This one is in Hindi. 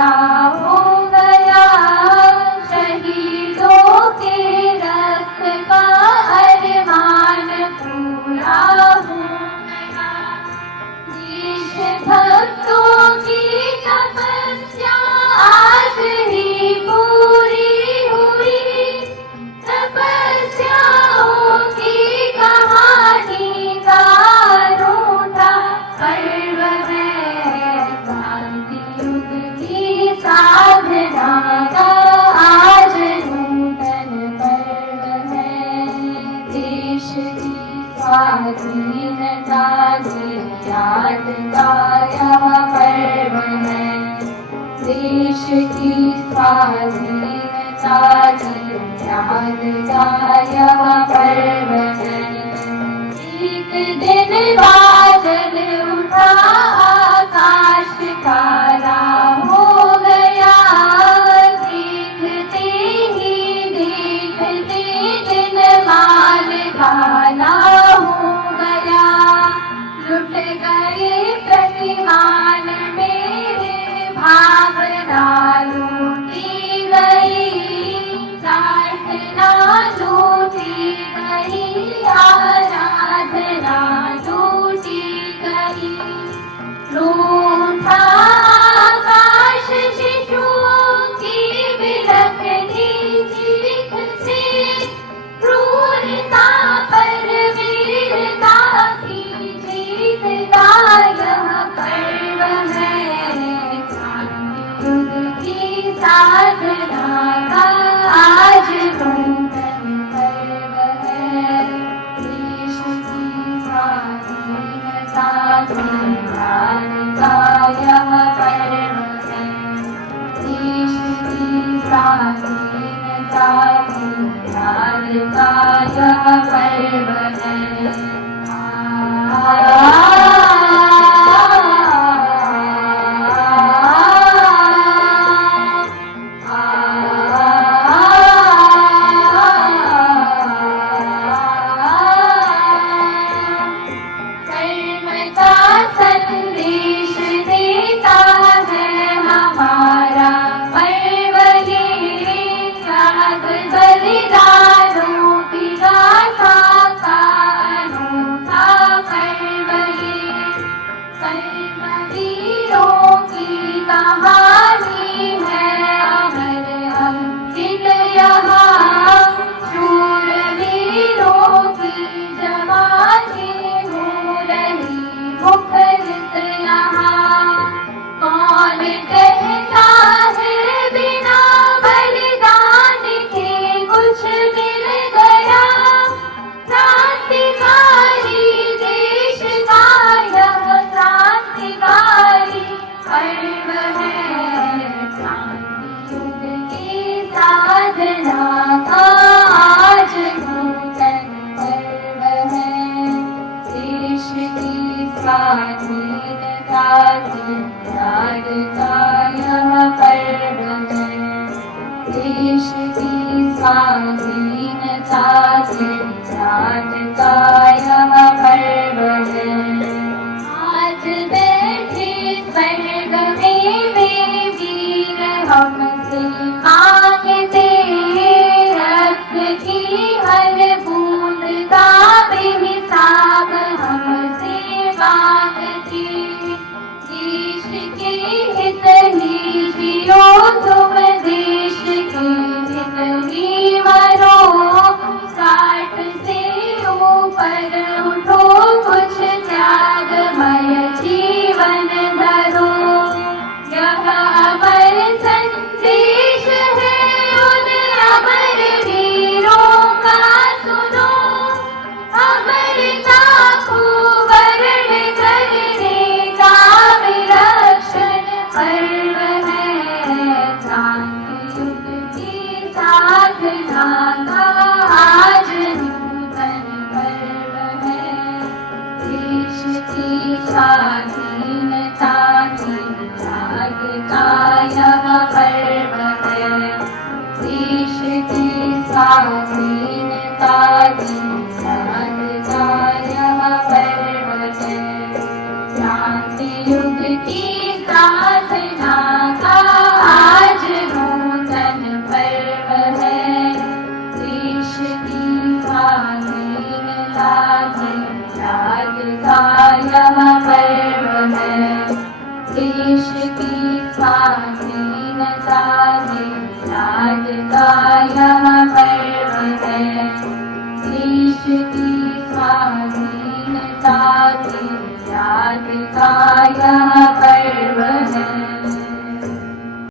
पूरा हो गया, शहीदों के रक्त का अरमान पूरा हो गया। देशभक्तों की तपस्या आज ही पूरी हुई, तपस्याओं की कहानी का अनूठा पर्व है। क्रांति युग की साधना का आज नूतन पर्व है। देश की स्वाधीनता की याद का यह पर्व है। देश की स्वाधीनता की याद का यह पर्व है। एक दिन बादल उठा, आकाश काला हो गया, देखते ही देखते दिन माल काला हो गया। लुट गए प्रतिमान मेरे, भावना लूटी गई, प्रार्थना लूटी गई, आराधना लूटी गई। लूटा आकाश शिशुओं की बिलखती चीख से, क्रूरता पर वीरता की जीत का यह पर्व है। क्रांति युग की साधना का आज नूतन पर्व है। देश की स्वाधीनता की याद का यह पर्व है। देश की स्वाधीनता की याद का यह पर्व है। संदेश देता है हमारा पर्व ये, त्याग बलिदानों की गाथा का अनूठा पर्व ये। कर्मवीरों की कहानी है अमर अंकित यहाँ, शूरवीरों की जवानी हो रही मुखरित यहाँ। कौन कहता है बिना बलिदान के कुछ मिल गया, क्रांतिकारी देश का यह क्रांतिकारी पर्व है। क्रांति युग की साधना का आज नूतन पर्व है। देश की स्वाधीनता की याद का यह पर्व है। देश की स्वाधीनता की याद का यह पर्व है। आज बैठे स्वर्ग में वे वीर हमसे मांगते, रक्त की हर बूंद का बेहिसाब हमसे मांगते। देश के हित ही जियो तुम, देश के हित ही मरो, 60 से ऊपर उठो, कुछ त्यागमय जीवन धरो। यह अमर संदेश है उन अमर वीरों का, सुनो अमरता को वर्ण करने का विलक्षण पर्व है। क्रांति युग की साधना का आज नूतन पर्व है। देश की स्वाधीनता की याद का यह पर्व है। देश की स्वाधीनता की याद का यह पर्व है। क्रांति युग की साधना का स्वाधीनता है, याद का यह पर्व है। देश की स्वाधीनता की याद का यह पर्व है।